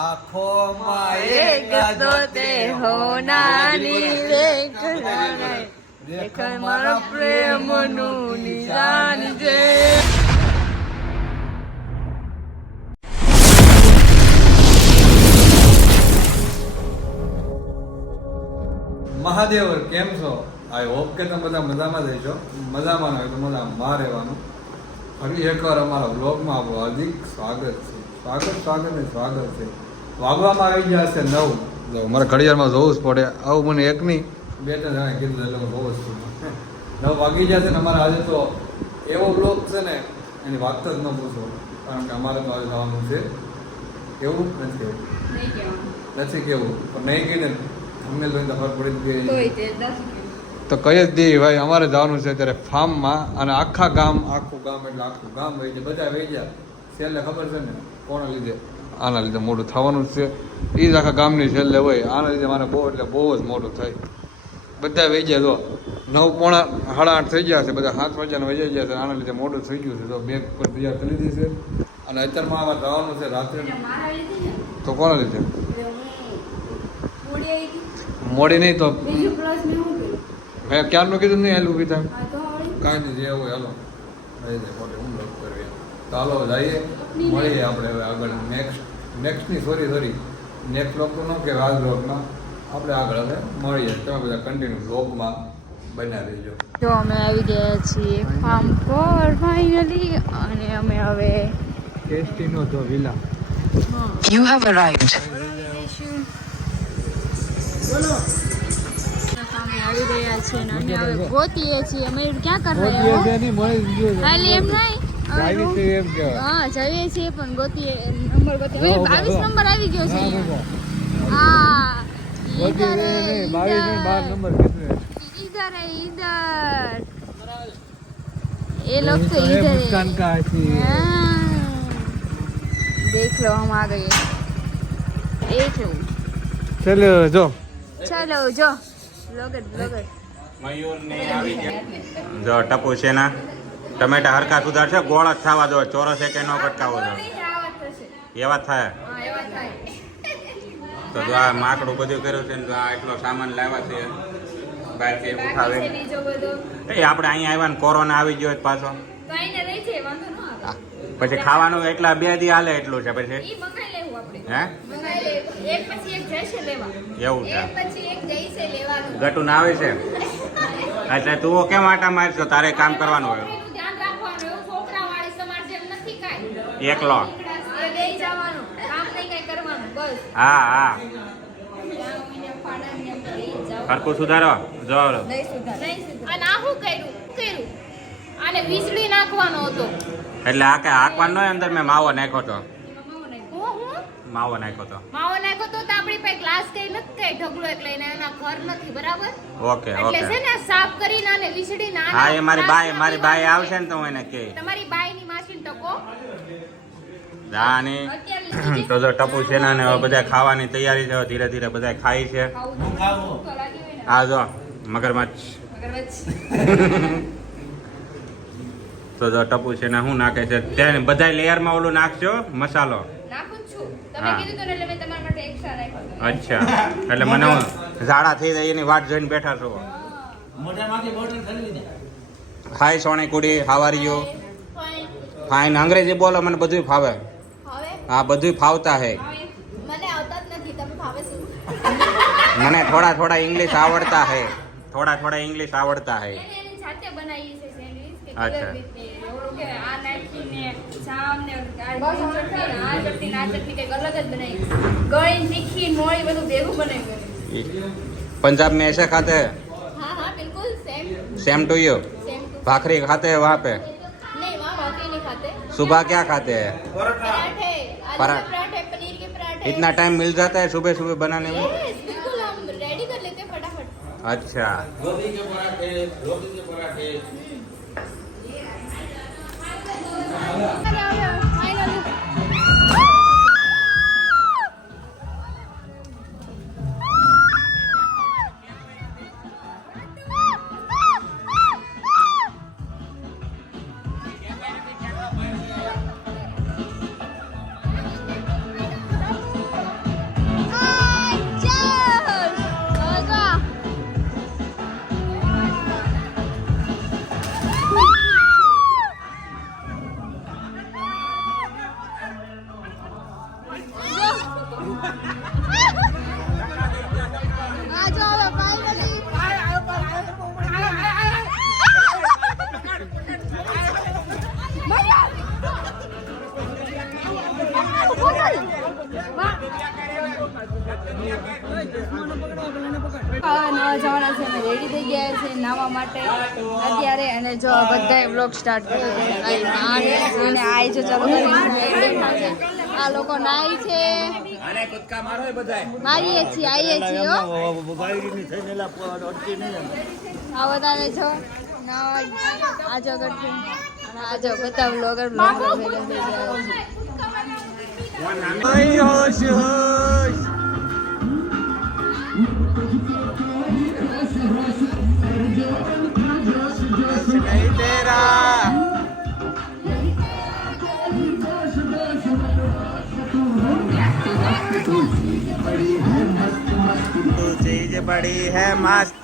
આંખોમાં એક તો તે હોનાની લેખ દેખ મારા પ્રેમનું નિદાન છે. મહાદેવ કેમ છો? આઈ હોપ કે તમે બધા મજામાં જ છો મજામાં હોય તો મજામાં માં રહેવાનું. ફરી એકવાર અમારા બ્લોગમાં આપણું હાર્દિક સ્વાગત છે. સ્વાગત સ્વાગત ને સ્વાગત છે. વાગવામાં આવી ગયા છે નવ. જો મારે ઘડિયાળમાં જોવું જ પડે. આવું મને એક નહીં. બે ત્રણ જણા કીધું એટલે હું જોઉં જ છું. નવ વાગી ગયા છે ને અમારે આજે તો એવો બ્લોક છે ને એની વાત જ ન પૂછો. કારણ કે અમારે તો આજે જવાનું છે. કેવું? નથી કેવું? નથી કેવું. પણ નહીં કહીને અમને તો ખબર પડી જ ગઈ. તો કઈ જ દે ભાઈ અમારે જવાનું છે અત્યારે ફાર્મમાં અને આખા ગામ આખું ગામ એટલે આખું ગામ વહી જાય બધા વહી ગયા. છેલ્લે ખબર છે ને કોણ લીધે? આના લીધે મોટું થવાનું જ છે. એ જ આખા ગામની છેલ્લે હોય આના લીધે મારે બહુ એટલે બહુ જ મોટું થાય. બધા વહી ગયા તો નવ પોણા સાડા આઠ થઈ ગયા છે બધા સાત વાગ્યાને વહી ગયા છે આના લીધે મોટું થઈ ગયું છે. તો બેગ પર તૈયાર કરી લીધી છે. અને અત્યારમાં આમાં જવાનું છે રાત્રે. તો કોના લીધે? આવી મોડી નહીં તો મેં શું કર્યું? મેં ક્યારનું કીધું નહીં હેલું વળી કાંઈ નહીં જે હોય હાલો. તો હાલો જઈએ. મળીએ આપણે હવે આગળ નેક્સ્ટ નેક્સ્ટની સોરી સોરી નેક્સ્ટ બ્લોગનું કે રાજ બ્લોગમાં આપણે આગળ હવે મળીએ. તમે બધા કન્ટિન્યુ બ્લોગમાં બન્યા રહીજો. જો અમે આવી ગયા છીએ ફાર્મ પર ફાઇનલી અને અમે હવે ટેસ્ટીનો તો વિલા યુ હેવ અરાઇવ્ડ બોલો. અમે આવી ગયા છીએ અને અમે હવે ગોતીએ છીએ. અમે ક્યાં કરવા ખાલી એમ નહીં? હા જઈએ છીએ પણ ગોતીએ નંબર ગોતીએ હવે બાવીસ નંબર આવી ગયો છે અહીંયા. હા ઈધર હે, ઈધર. इधर है इधर ये लोग तो इधर है हाँ। देख लो हम आ गए देख लो ચલો જો चलो जो ब्लॉगर ब्लॉगर જો ટપુ છે ના ટમેટા હરકા સુધાર છે ગોળ જ થવા દો ચોરસ એક નો કટકાવો દો એવા થાય? તો જો આ માકડું બધું કર્યું છે ને જો આ એટલો સામાન લાવ્યા છે બહારથી ઉઠાવે. એ આપણે અહીંયા આવ્યા ને કોરોના આવી ગયો પાછો. પછી ખાવાનું એટલા બે દી હાલે એટલું છે પછી? હે? એવું છે. ગટું ના આવે છે? એટલે તું કેમ આટા મારશો તારે કામ કરવાનું હોય. એકલો. હા હા. હરકું સુધારો. જોર. અને આ શું કર્યું? કર્યું? આને વીજળી નાખવાનો હતો. એટલે આ કે હાંકવાનું અંદર મેં માવો નાખ્યો તો. માવો નાખ્યો તો. માવો નાખ્યો તો આપણી પાસે ગ્લાસ કઈ નથી કઈ ઢગલો એટલે એના એના ઘર નથી બરાબર? ઓકે એટલે છે ને સાફ કરીને ને વીસડી ના હા એ મારી બાઈ મારી બાઈ આવશે ને તો હું એને કે તમારી બાઈ ની માસી તો કો જાની તો જો ટપુ છે ને હવે બધા ખાવાની તૈયારી છે. ધીરે ધીરે બધા ખાય છે. આ જો મગરમચ્છ. તો જો ટપુ છે ને શું નાખે છે? ત્યાં બધા લેયરમાં ઓલું નાખજો મસાલો. નાખું જ છું. તમે હા. કીધું તો ને એટલે મેં તમારા માટે એક્સ્ટ્રા રાખ્યો અચ્છા. એટલે મને હું ઝાડા થઈ જાય એની વાટ જોઈને બેઠા છો. હાય સોની કુડી હાવારીઓ ફાઇન અંગ્રેજી બોલો મને બધું ફાવે. હા બધું ફાવતા હે મને આવતા જ નથી તમે ભાવે શું મને થોડા થોડા ઇંગ્લિશ આવડતા હે થોડા થોડા ઇંગ્લિશ આવડતા હે એને એની જાતે બનાવી છે સેન્ડવિચ કે અચ્છા. કલર બીટની. ઓલું કે આ નાખીને જામ ને ઓલું કે આ ચટણી ને આ ચટણી ને આ ચટણી કંઈક અલગ જ બનાવી છે. ગળી તીખી મોળી બધું ભેગું બનાવ્યું એને. पंजाब में ऐसे खाते हैं हाँ हाँ बिल्कुल same same to you same to bhakri खाते हैं वहाँ पे नहीं वहाँ भाकरी नहीं खाते सुबह क्या खाते हैं पराठे आलू परा- के पराठा इतना टाइम मिल जाता है सुबह सुबह बनाने में? अच्छा। गोभी के पराठे गोभी के पराठे। જવાના છે, અમે રેડી છે, નાવા માટે અત્યારે અને જો બધાએ બ્લોગ સ્ટાર્ટ કર્યો છે અને આ જો ચાલો આ લોકો નાય છે. મારીએ છીએ આવીએ છીએ હો. આ વધારે છો. નાવા આજો અને આજો બધા બ્લોગર બ્લોગર ભેગા થઈ ગયા. છે चीज बड़ी है मस्त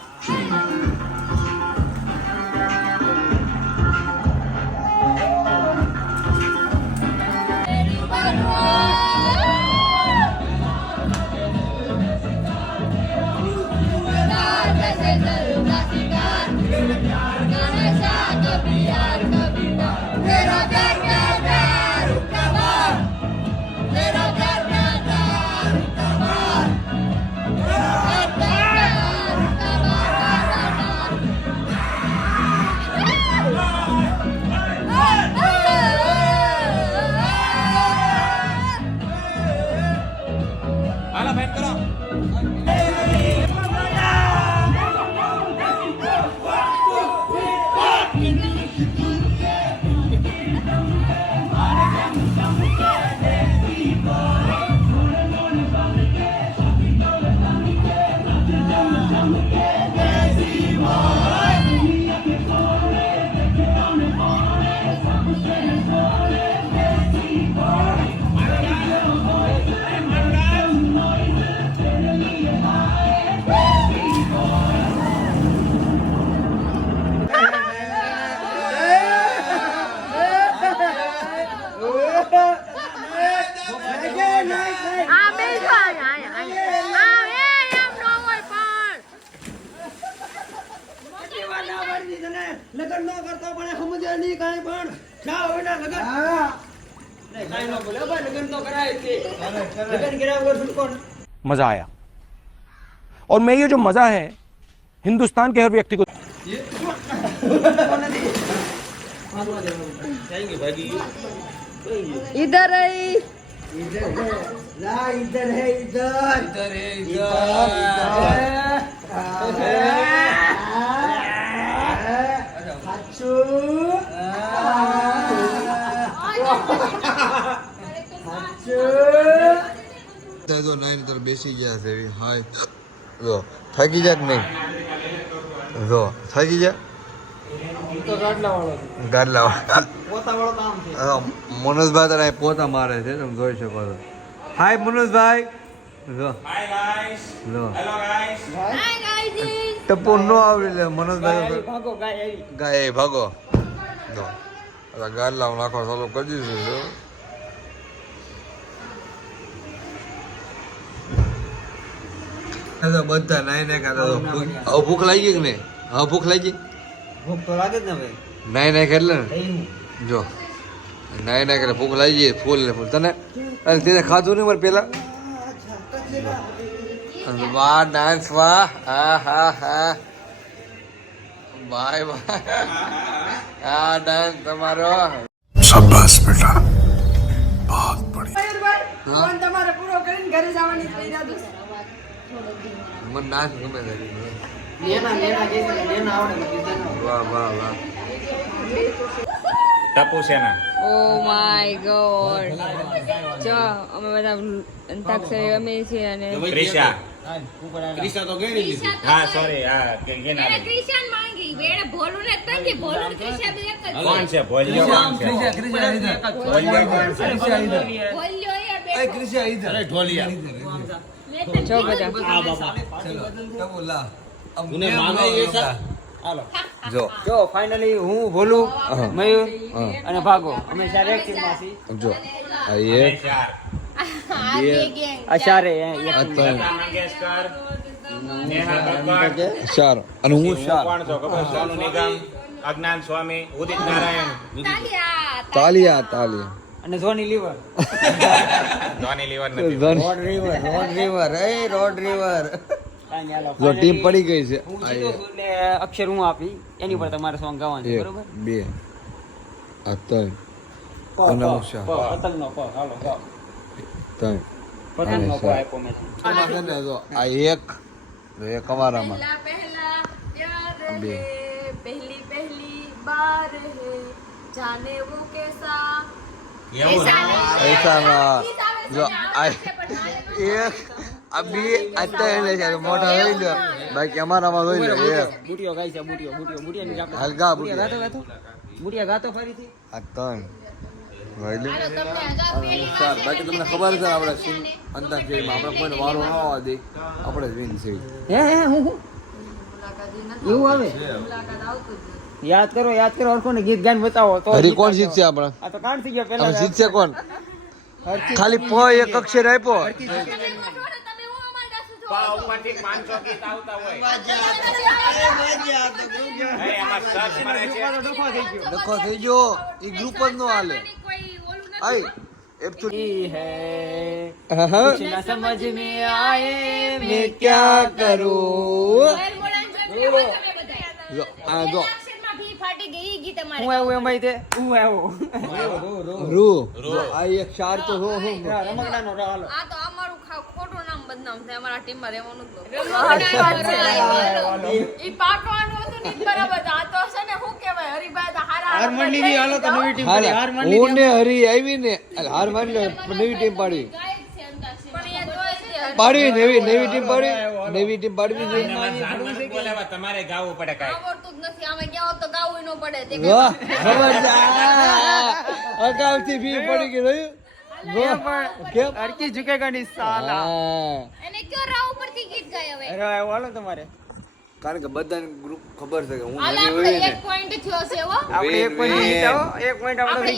લગન ન કરતો પણ એ સમજે નહીં કાંઈ પણ ના હોય ના લગન નહીં, કાંઈ ન બોલે ભાઈ લગન તો કરાય જ છે લગન કર્યા વગર છૂટકો નહીં. मजा आया और मैं ये जो मजा है हिंदुस्तान के हर व्यक्ति को इधर आई લા ઇધર હે ઇધર ઇધર હે જો નાઈન બેસી ગયા છે હાય. જો થાકી જા નહીં. જો થાકી જા. મનોજભાઈ તારા પોતા મારે છે તમે જોઈ શકો છો. હાય મનોજભાઈ. ટપુ નો આવડી લે મનોજભાઈ ગાય ભાગો ગાય લાવ નાખો ચાલુ કરી દીધું તો બધા નાઈ નાઈ ખાતા તો હવે ભૂખ લાગી કે નહીં? હવે ભૂખ લાગી? ભૂખ તો લાગે જ ને ભાઈ નાઈ નાઈ એટલે ને? જો. નાઈ નાઈ કરે ભૂખ લાગી ગઈ ફૂલ ને ફૂલ. તને અને તેને ખાધું નહીં મારે પેલા? વાહ ડાન્સ વાહ. હા હા હા. બાય બાય આ ડાન્સ તમારો. શાબાશ બેટા. બહુત બડી તમારે પૂરો કરીને ઘરે જવાની તૈયારી છે. મને ડાન્સ ગમે વાહ વાહ વાહ. ટપુ સેના ઓ માય ગોડ જો અમે બધા અંતાક્ષરી રમીએ છીએ અને ક્રિશા. ક્રિશા તો ગઈ લીધી. હા સોરી હા કે કેના ક્રિશ્ચન માંગી. વેડે ભોલું ને કે ભોલું ક્રિશા બે એક જ કોણ છે? ભોલિયો કોણ છે? ભોલિયો કોણ છે? ભોલ્યો અરે બે જો બધા. જો. જો ફાઇનલી હું બોલું હા. મયુર અને ભાગો. અમે ચાર એક ટીમમાંથી. જો. આ એક ચાર. આ ચારે ચાર. અને હું ચાર અજ્ઞાન સ્વામી ઉદિત નારાયણ. તાલિયા તાલિયા. અને ધોની લીવર. ધોની લીવર નથી. રોડ રિવર રોડ રિવર એ રોડ રિવર જો ટીમ પડી ગઈ છે. એટલે અક્ષર હું આપી. એની પર તમારે સોંગ ગાવાનું છે બરોબર? બે. આ આ એક એક અમારામાં પહેલી પહેલી બાર હે. જાને વો કેસા? પૈસામાં જો એક આ બી અત્યારે લે છે મોટા લઈ લો બાકી અમારામાં લઈ લો એક. બુટિયો ગાય છે બુટિયો બુટિયો બુટિયો ની આપણે હલકા બુટિયો ગાતો ગાતો? બુટિયા ગાતો ફરીથી? આ ત્રણ. સર બાકી તમને ખબર છે આપણે સિંગ અંતર ફેરીમાં આપણે કોઈને વારો ન આવવા દે. આપણે જ વિન છે હે હે હું એવું આવે? યાદ કરો યાદ કરો હરખો ને ગીત ગાઈને બતાવો તો હરી ગીત કોણ આવશે. જીતશે આપણે આ તો કાન થઈ ગયા આપણે પેલા જીતશે કોણ ખાલી પ એક અક્ષર આપ્યો પા ઉપરથી 500 ગીત આવતા હોય હે, એમાં સર્ચ મારે છે ડખો થઈ ગયો એ ગ્રુપ જ નો હાલે આઈ ઈ હે હા कुछ न समझ में आए मैं क्या करूं અમારે હું આવ્યું એમાં તે હું આવ્યો રૂ આ એક ચાર તો હો હો રમકડાનો હાલો. આ તો અમારું ખા- ખોટું નામ બદનામ થાય. અમારા ટીમમાં રહેવાનું ઈ પાકવાનું હતું ને બરાબર આ તો છે ને હું કહેવાય? હરીભાઈ તો હારા હાર મંડી ની હાલો તો નવી ટીમ પડી. હાર મંડી હું ને હરી આવી ને અરે હાર માની નવી ટીમ પાડી. પાડવી નવી નવી ટીમ પાડી. નવી ટીમ પાડવી જોઈએ. તમારે ગાવું પડે કાઈ. આવડતું જ નથી. આમાં ગયા તો ગાવું ન પડે. તે વાહ ખબર ભી પડી ગઈ રહ્યું કારણ કે બધા ગ્રુપ ખબર છે કે હું એક પોઈન્ટ એક પોઈન્ટ એક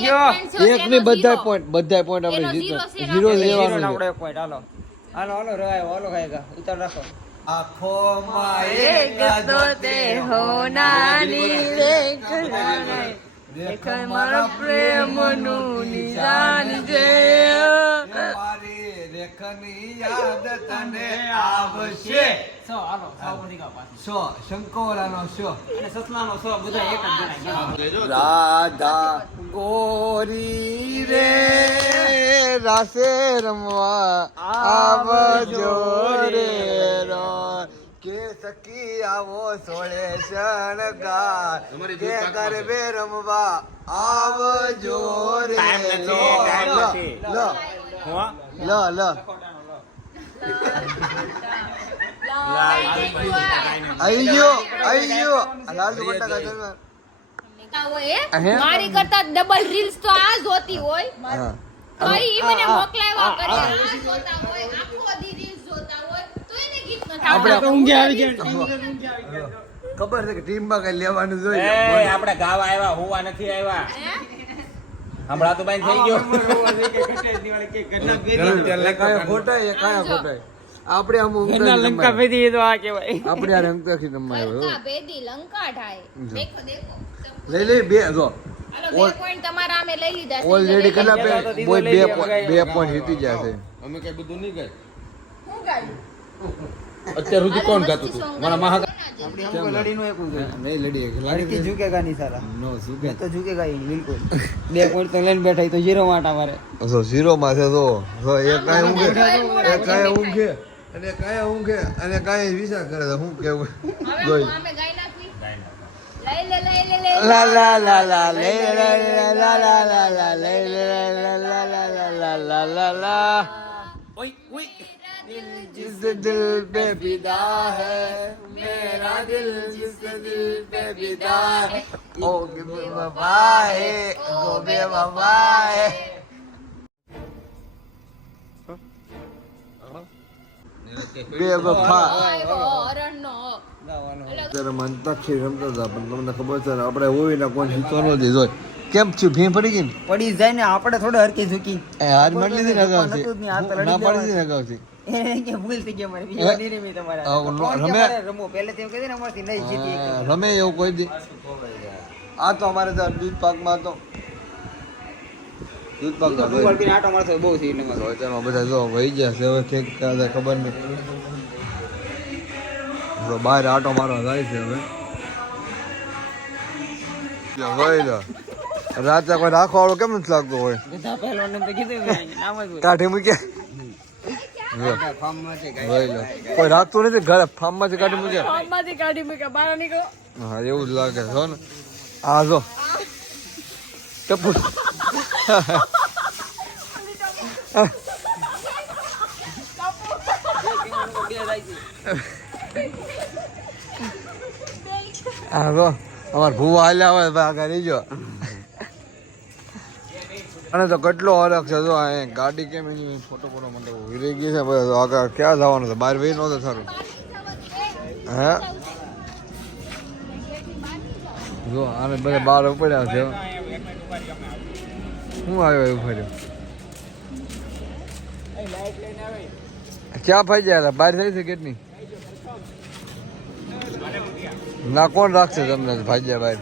ગયો એક ની બધા પોઈન્ટ બધા પોઈન્ટ આપણે જીતો ઝીરો લેવાનો આપણે એક પોઈન્ટ હાલો. હાલો હાલો રવાયો હાલો ખાઈ ઉતાર રાખો. આખો માં ગતો તે હો નાની લેખ દેખ મારા પ્રેમનું નિદાન જે મારી રેખની યાદ તને આવશે. સો હાલો સો શંકોરાનો સો અને સસલાનો સો બધા એક જ રાધા ગોરી રે રાસે રમવા આવજો રે રો. કે સખી આવો સોળે શણગાર કે ગરબે રમવા આવજો રે ટાઈમ લો, લો, નથી. લો હો? લો. લો. આઈ ગયો આઈ ગયો. લાલુ બટાકા જમવા. હે? મારી કરતા ડબલ રીલ્સ તો આ જોતી હોય. હા. મને મોકલાવ્યા કરે. આ જોતા હોય આખો દી રીલ્સ જોતા હોય. તો એને ગીત નથી આપણે ઊંઘે આવી ગયા. ખબર છે કે ટીમમાં કઈ લેવાનું જોઈએ આપણે ગાવા આવ્યા હોવા નથી આવ્યા. હમણાં તો બાઈ થઈ ગયો. ખોટા એ કયા ખોટા. આપણે આમ એના લંકા ભેદી તો આ કહેવાય. આપણે આ રંગ તોખી નમાય લંકા ભેદી લંકા ઢાય. દેખો દેખો. લઈ લઈ બે જો. ઓલરેડી કેટલા બે બોય બે બે પોઈન્ટ જીતી જશે અમે કઈ બધું નહીં ગઈ હું ગાયું? અત્યાર સુધી કોણ ગાતું હતું મારા મહા લા લા લા લા जिस दिल पे फिदा है मेरा दिल जिस दिल पे फिदा है ओ बेवफा है ओ बेवफा है બેવફા આવ્યો હરણનો ત્યારે અંતાક્ષરી રમતા હતા પણ તમને ખબર છે ને આપણે હોય ને કોઈ જીતો નથી જોઈ કેમ થયું ભીમ પડી ગઈ ને પડી જાય ને આપણે થોડે હરકી ઝૂકી એ હાર મારી લીધી ને અગાઉથી નતું જ નહીં, આ તો લડી ના પાડી લેવાનું. દીધી ને અગાઉથી રમી એવું કોઈ દી. આ તો અમારે તો દૂધ પાકમાં તો. દૂધ પાક આંટો બહુ છે એટલે બધા જો વહી ગયા છે હવે ઠીક ખબર નહીં. તો બહાર આટો મારવા જાય છે હવે. હોય તો રાતે કોઈ રાખવા વાળો કેમ નથી લાગતો હોય. કાઢી મૂક્યા જો, ફાર્મમાંથી ગાય. હોય લો. કોઈ રાખતું નથી ઘરે? ફાર્મમાંથી કાઢી મૂકે? ફાર્મમાંથી કાઢી મૂકે બહાર નીકળો. હા એવું જ લાગે છો ને. આ જો. ટપુ હા જો. અમાર ભૂવા હાલ્યા હોય આગળ રહી જો. અને તો કેટલો અલગ છે જો આ ગાડી કેમ એની ફોટો ફોટો માટે ઊભી રહી ગઈ છે ભાઈ આગળ ક્યાં જવાનું છે? બહાર વહી નહોતો સારું. હે? જો આને બધા બહાર ઉપડ્યા છે. શું આવ્યો એવું ફર્યો ક્યાં ફાઈ ગયા બહાર થઈ છે કેટલી? ના, કોણ રાખશે તમને? ભાગ્યા બહાર